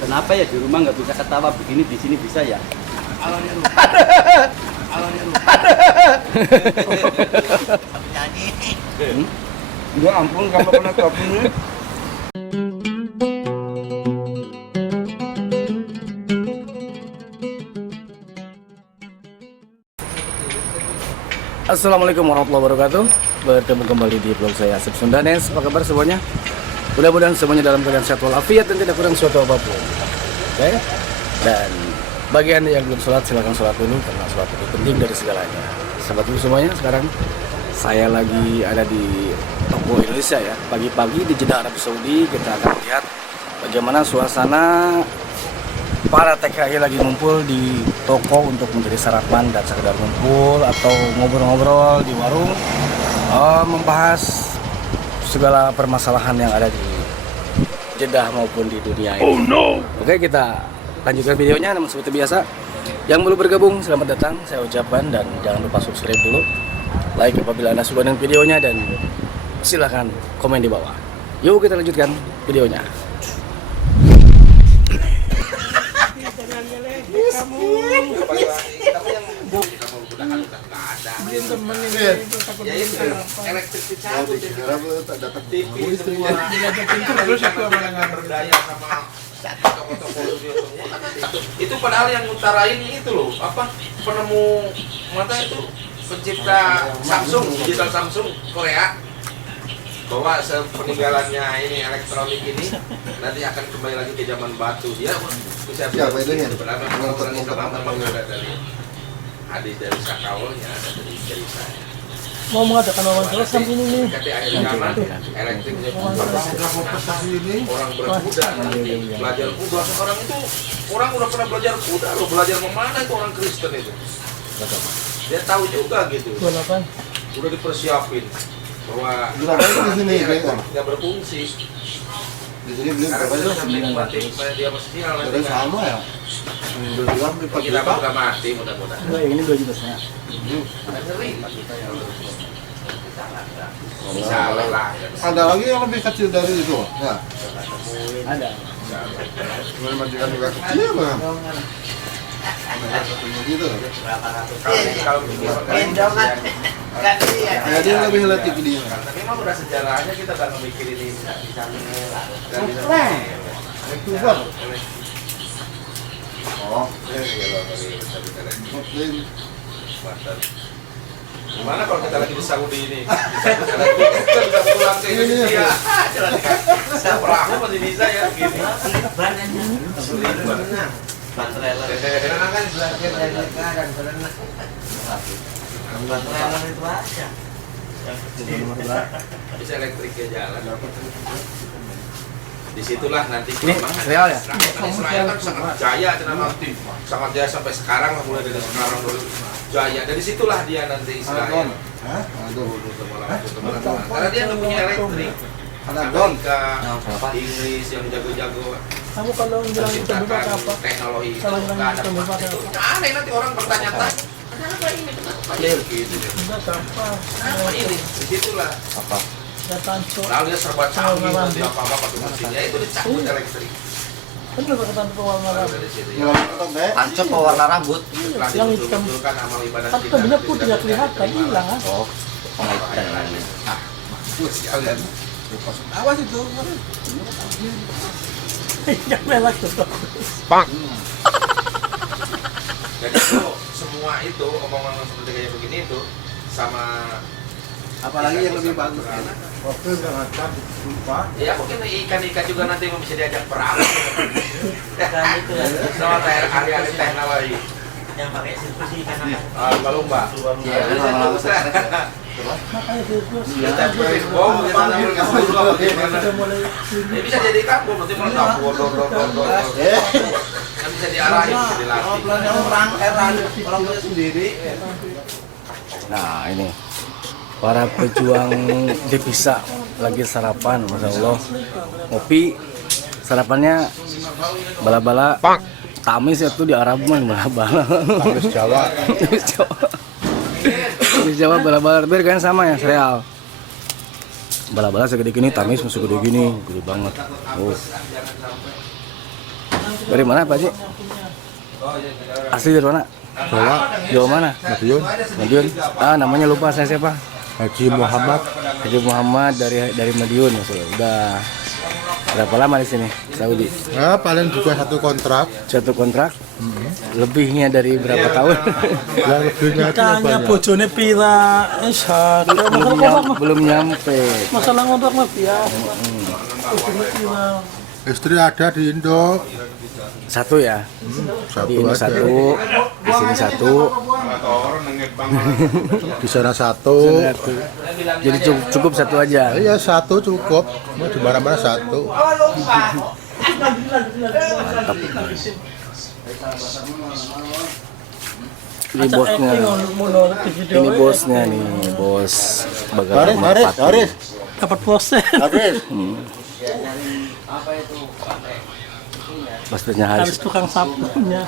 Kenapa ya di rumah nggak bisa ketawa begini, di sini bisa ya? Ya ampun, kamu kena kabun nih. Assalamualaikum warahmatullahi wabarakatuh. Bertemu kembali di vlog saya Asep Sundanes. Apa kabar semuanya? Mudah-mudahan semuanya dalam keadaan sehat walafiat dan tidak kurang suatu apapun. Oke? Dan bagi anda yang belum sholat, silahkan sholat dulu karena sholat itu penting dari segalanya. Sahabat dulu semuanya, sekarang saya lagi ada di toko Indonesia ya. Pagi-pagi di Jeddah Arab Saudi kita akan lihat bagaimana suasana para TKI lagi ngumpul di toko untuk mencari sarapan dan sekedar ngumpul atau ngobrol-ngobrol di warung, membahas segala permasalahan yang ada di Jeddah maupun di dunia ini. Oh no. Oke, kita lanjutkan videonya. Namun seperti biasa, yang belum bergabung selamat datang saya ucapkan, dan jangan lupa subscribe dulu, like apabila anda suka dengan videonya, dan silahkan komen di bawah. Yuk kita lanjutkan videonya. Itu padahal yang ngutarain itu loh, apa, penemu mata itu pencipta Samsung, digital Samsung Korea, bahwa peninggalannya ini elektronik ini nanti akan kembali lagi ke zaman batu. Dia bisa benar memang ada dari hadis dari Sakawolnya, ada dari saya. Mau mengadakan wawancara sampai ini nih. Ketika akhir zaman elektriknya orang berkuda, belajar kuda. Sekarang itu orang udah pernah belajar kuda loh, belajar memanah itu orang Kristen itu. Dia tahu juga gitu. Udah dipersiapin bahwa nggak berfungsi. Di sini beli Karena berapa kita menikmati dia mesti Udah sama ya. Bilang di kita bakal mati mudah-mudahan. Enggak, yang ini 2 juta setengah. Ada ngeri. Salah lah. Ada lagi yang lebih kecil dari itu. Ya. Ada. Sebenarnya majikan juga kecil bang. Gitu. Kalau Ya dia lebih relatif dia. tapi memang udah sejarahnya kita udah memikirin ini. Itu bang. Oh. Gimana kalau kita lagi di Saudi ini? Kita bisa pulang ke Indonesia. Bisa perahu masih bisa ya gini. Bisa elektriknya jalan. Disitulah nanti Ini real ya? Israel kan sangat jaya, sangat jaya sampai sekarang, mulai dari sekarang dulu jaya. Dari situlah dia nanti Israel. Karena dia nggak punya elektrik. Amerika, Inggris yang jago-jago Kamu kalau bilang itu menciptakan apa? teknologi itu Kalau nggak ada bilang emas. Itu aneh, nanti orang bertanya-tanya. Kenapa ini? Kenapa gitu? Enggak apa? Kenapa ini? Disitulah. Datang so. Lalu dia serba canggih, nanti apa-apa pakai mesinnya itu dicabut elektrik. Kan udah ketemu pewarna Baru rambut. dari situ ya. Tancap pewarna rambut. Setelah Yang hitam. dibetul-betulkan amal ibadah Kan kita, sebenarnya nanti putih sudah nggak kelihatan, diterima hilang kan? Oh, bahaya lagi. Kalian. Awas itu. Enggak melak tuh. Jadi itu semua itu omongan seperti kayak begini itu sama Apalagi yang lebih bagus. Karena Waktu sangat cantik, sumpah. ya mungkin ikan-ikan juga nanti bisa diajak perang. Kan itu ya. Sama kayak ahli-ahli teknologi. Yang pakai sirkus ikan Lumba. Iya, Jadi saya lama-lama bagus lah. makanya sirkus. Kita beri bom, kita ambil dulu apa gimana. Udah mulai Ya bisa jadi kampung, nanti meledak dor. Kan bisa diarahin, bisa dilatih. Orang punya sendiri. Nah ini para pejuang devisa lagi sarapan, masya Allah. Ngopi, sarapannya bala-bala. Tamis itu di Arab mah bala-bala. Tamis Jawa. Tamis Jawa. Tamis Jawa bala-bala hampir kan sama ya, sereal. Bala-bala segede gini, tamis masih gede gini, gede banget. Oh. Dari mana Pak Haji? Asli dari mana? Jawa. Jawa mana? Madiun. Madiun. Namanya lupa saya siapa? Haji Muhammad. Haji Muhammad dari Madiun. Udah berapa lama di sini? Saudi. Ya, paling juga satu kontrak. Satu kontrak? Lebihnya dari berapa tahun? Yang lebihnya itu Tanya banyak. bojone pira, belum nyampe. masalah ngontrak mah biasa. Bojone pira. Istri ada di Indo. Satu ya? Satu Di Indo aja. satu, di sini satu, Di sana satu. satu. Jadi cukup satu aja. Iya, satu cukup. Mau di mana-mana satu. Mantap. Ini bosnya. Ini bosnya nih, bos Bagaimana Merpati. Dapat proses. Bosnya Harus Haris. tukang sapunya.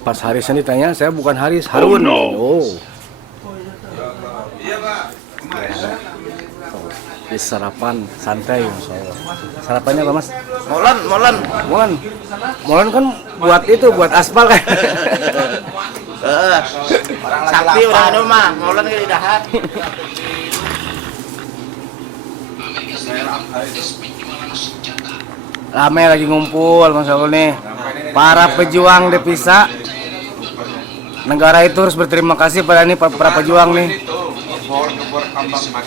Pas Harisnya ditanya, saya bukan Haris, Harun. Oh. Di sarapan santai, Masya Allah. Sarapannya apa Mas? Molen kan buat itu, buat aspal kan. Sakti udah ada mah, molen ke lidahan. Rame lagi ngumpul, Masya Allah nih. Para pejuang devisa negara itu harus berterima kasih pada ini para pejuang nih. Ngebor kambang emas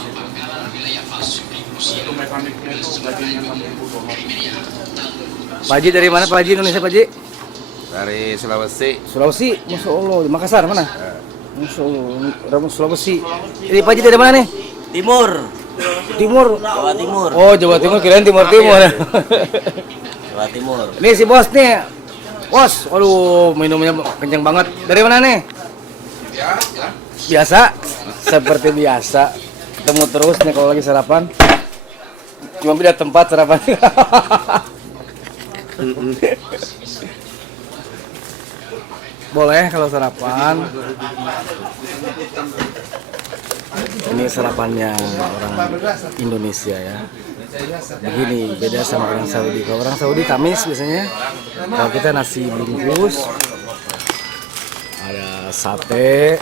itu mekaniknya itu gajinya sampai puluhan. Pak Haji dari mana Pak Haji, Indonesia Pak Haji? Dari Sulawesi. Sulawesi, Masya Allah. Di Makassar mana? Masya Allah, Sulawesi. Ini Pak Haji dari mana nih? Timur. Timur. Jawa Timur. Oh, Jawa Timur, kirain Timur. Jawa Timur. Ini si bos nih. Bos, waduh, minumnya kenceng banget. Dari mana nih? Biasa, seperti biasa. Ketemu terus nih kalau lagi sarapan. Cuma beda tempat sarapan. Boleh kalau sarapan. Ini sarapannya orang Indonesia ya. Begini, beda sama orang Saudi. Kalau orang Saudi Kamis biasanya. Kalau kita nasi bungkus, ada sate.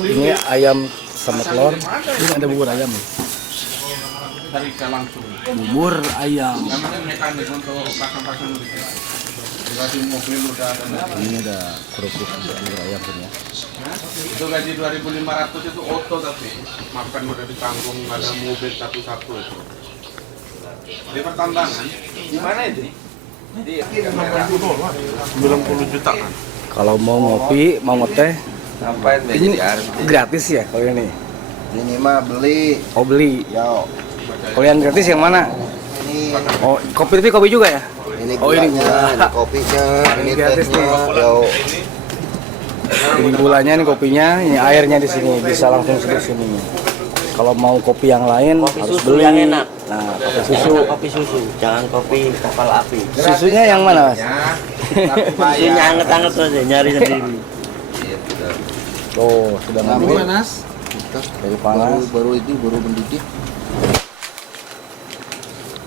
Ini ayam sama telur. Ini ada bubur ayam. Bubur ayam. Ini ada kerupuk bubur ayam punya. Itu gaji 2.500 itu oto tapi makan udah ditanggung, ada mobil satu-satu itu. Di pertambangan gimana itu? Di 90 juta kan. Kalau mau ngopi, mau ngeteh, Ngapain ini gratis ya kalau ini. Ini mah beli. Oh beli. Yo. Kalau yang gratis yang mana? Ini Oh kopi tapi kopi juga ya? ini Oh, ini gulanya, gula. ini kopinya, Ini ini gratis nih. tehnya. Yo. Ini gulanya, ini kopinya, ini airnya di sini bisa langsung di sini. Kalau mau kopi yang lain Kopi harus susu beli. yang enak. Nah kopi susu. Kopi susu, jangan kopi kapal api. Susunya yang mana Mas? Susunya anget-anget aja, nyari sendiri. Tuh sudah ngambil Panas. dari panas. Baru itu baru mendidih.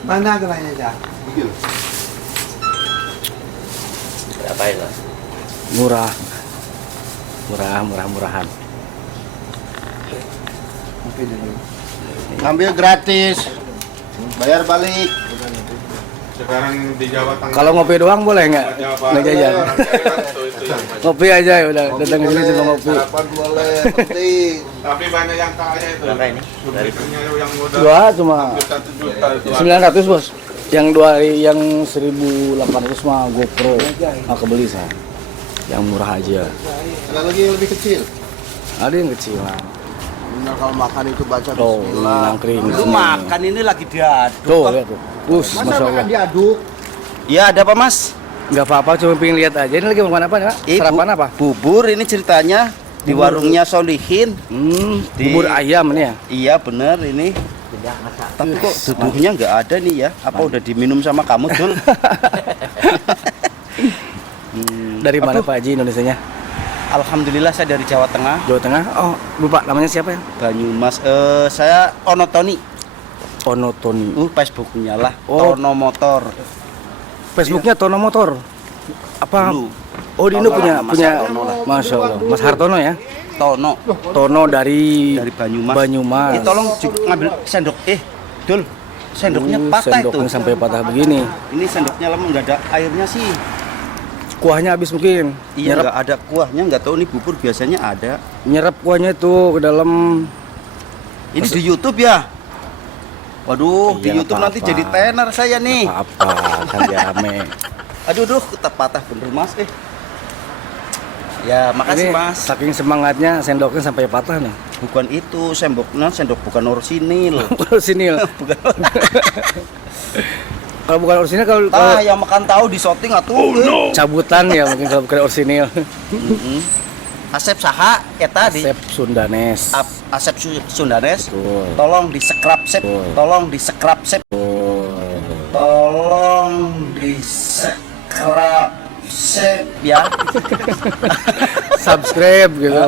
Mana gelanya ya? Apain lah? Murahan. Ngambil gratis. Bayar balik. Sekarang di Jawa Tengah. Kalau ngopi doang boleh nggak? Nggak jajan. Ngopi aja ya udah datang ke sini cuma ngopi. Sarapan boleh, penting. Tapi banyak yang kaya itu. Berapa ini? Subrikannya yang udah Dua cuma 1 juta itu. 900 bos. Yang dua yang 1.800 mah GoPro. Kebeli saya. Yang murah aja. Ada lagi yang lebih kecil. Ada yang kecil lah. Nah, kalau makan itu baca Tuh, ini bismillah. nangkring di Lu sini. makan ini lagi diaduk. Tuh, lihat tuh. Masa Masya Allah. makan diaduk? Iya, ada apa, Mas? Nggak apa-apa, cuma pengen lihat aja. Ini lagi makan apa ya? Sarapan apa? Bubur ini ceritanya di warungnya Solihin. Bubur ayam ini ya? Iya, bener ini. Tapi kok tubuhnya nggak ada nih ya? Apa udah diminum sama kamu, Jul? Dari mana Pak Haji Indonesianya? Alhamdulillah saya dari Jawa Tengah, Jawa Tengah? Oh, lupa namanya siapa ya? Banyumas. Saya Onotoni. Toni. Facebooknya lah. Oh. Tono Motor. Facebooknya Tono Motor. Apa? Dulu. Oh, di Indo Tono punya lah, Mas punya. Hartono lah. Masya Allah, Mas Hartono ya. Tono Tono dari Banyumas. Banyumas. Tolong ngambil sendok. Dul. Sendoknya patah itu. Sendoknya sampai patah begini. Ini sendoknya lama nggak ada airnya sih. Kuahnya habis mungkin. Iya, nggak ada kuahnya, nggak tahu nih bubur biasanya ada. Nyerap kuahnya itu ke dalam. Ini di YouTube ya? Waduh, di Iya, YouTube nanti apa-apa. jadi tenar saya nih. Apa kan rame. Aduh, patah bener Mas. Ya, makasih Ini Mas. saking semangatnya sendoknya sampai patah nih. Bukan itu, sendok bukan orsinil. Orsinil. Bukan. Kalau bukan orsinil kalau Yang makan tahu di shooting atuh. cabutan ya mungkin kalau bukan orsinil. Asep saha eta di Asep Sundanes. Asep Sundanes. Betul. Tolong di scrap sep. Betul. Tolong di scrap sep. Tolong di scrap sep ya. Subscribe gitu.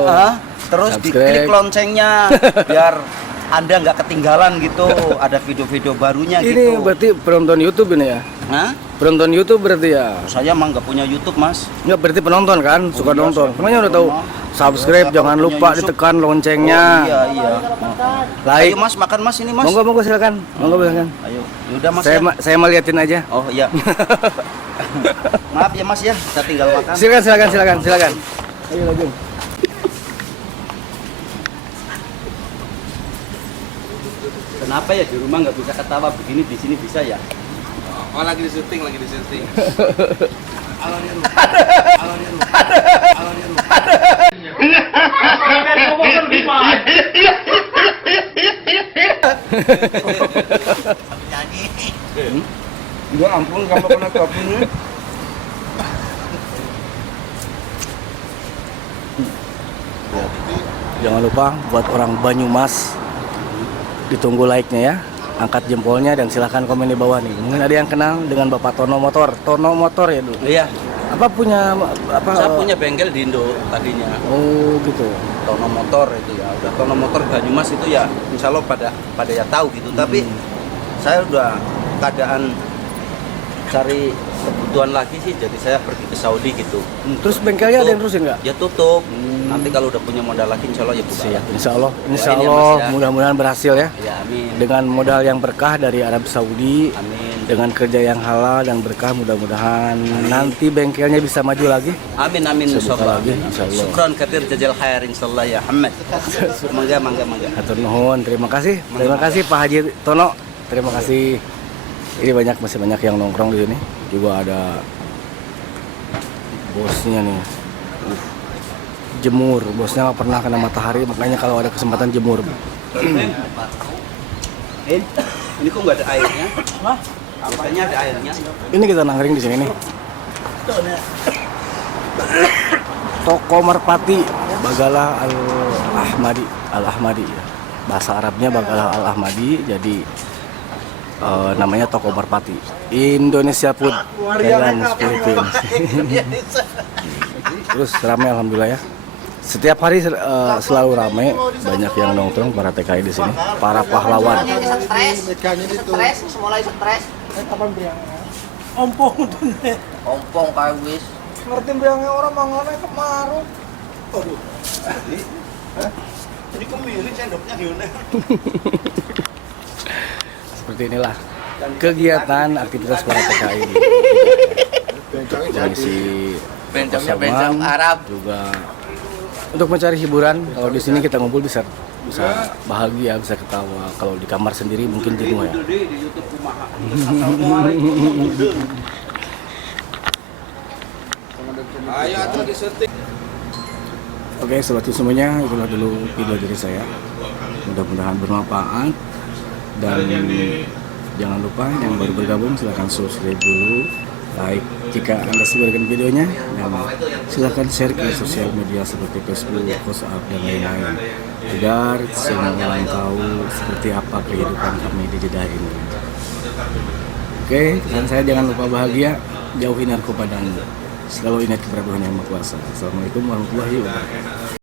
Terus Subscribe. diklik loncengnya biar Anda nggak ketinggalan gitu. Ada video-video barunya Ini gitu. berarti penonton YouTube ini ya? Hah? Penonton YouTube berarti ya? Saya emang nggak punya YouTube Mas. Enggak berarti penonton kan? Suka iya, nonton. suka Makanya udah tahu. nonton. Subscribe, Saya jangan punya lupa YouTube. ditekan loncengnya. Iya. Like. Ayo Mas makan Mas ini Mas. Monggo silakan. Monggo silakan. Ayo. Udah Mas Saya ya. saya mau liatin aja. Oh iya. Maaf ya Mas ya, kita tinggal makan. Silakan. Ayo lanjut. Kenapa ya di rumah nggak bisa ketawa begini, di sini bisa ya? Oh, lagi di syuting. Ya ampun, kamu kena kabunnya. Jangan lupa buat orang Banyumas ditunggu like-nya ya. Angkat jempolnya dan silahkan komen di bawah nih. Mungkin ada yang kenal dengan Bapak Tono Motor. Tono Motor ya dulu. Iya, Apa punya apa? saya punya bengkel di Indo tadinya. Oh gitu. Tono Motor itu ya, udah Tono Motor Banyumas itu ya, insya Allah pada ya tahu gitu. Tapi saya udah keadaan cari kebutuhan lagi sih, jadi saya pergi ke Saudi gitu. Terus bengkelnya ada yang terusin nggak? Ya tutup. Nanti kalau udah punya modal lagi, insya Allah ya buka. Siap. Insya Allah Doain ya, Mas, ya. mudah-mudahan berhasil ya. Ya amin. Dengan modal yang berkah dari Arab Saudi, Amin. dengan kerja yang halal dan berkah, mudah-mudahan nanti bengkelnya bisa maju lagi. Amin amin Bisa buka insyaallah. lagi, insyaallah. Syukran katsir jazal khair insyaallah ya Ahmad. Mangga. Hatur nuhun, terima kasih Pak Haji Tono, terima kasih. Ini masih banyak yang nongkrong di sini. Juga ada bosnya nih. Jemur, bosnya nggak pernah kena matahari, makanya kalau ada kesempatan jemur. Ini kok nggak ada airnya? Biasanya ada airnya. Ini kita nangkring di sini nih. Toko Merpati Bagalah Al-Ahmadi ya. Bahasa Arabnya Bagalah Al-Ahmadi, jadi namanya Toko Merpati. Indonesia Food Thailand Philippines. Terus ramai alhamdulillah ya. Setiap hari selalu ramai, banyak yang nongkrong para TKI di sini, para pahlawan. Stres, semula stres. Ompong tuh nih. Ompong kawis. Ngerti bilangnya orang mangannya kemaruk. Aduh. Jadi kemiri sendoknya gimana? Seperti inilah kegiatan aktivitas para TKI di Komisi Bencong Arab. juga untuk mencari hiburan. Kalau di sini kita ngumpul bisa bahagia, bisa ketawa. Kalau di kamar sendiri mungkin jenuh ya. Ayo atuh di syuting. Oke, sobat semuanya, itulah dulu video dari saya. Mudah-mudahan bermanfaat, dan jangan lupa yang baru bergabung silahkan subscribe dulu, like jika Anda suka dengan videonya, dan silahkan share ke sosial media seperti Facebook, WhatsApp, dan lain-lain agar semua orang tahu seperti apa kehidupan kami di Jeddah ini. Oke, dan saya jangan lupa bahagia, jauhi narkoba dan selalu ingat kepada Tuhan Yang Maha Kuasa. Assalamualaikum warahmatullahi wabarakatuh.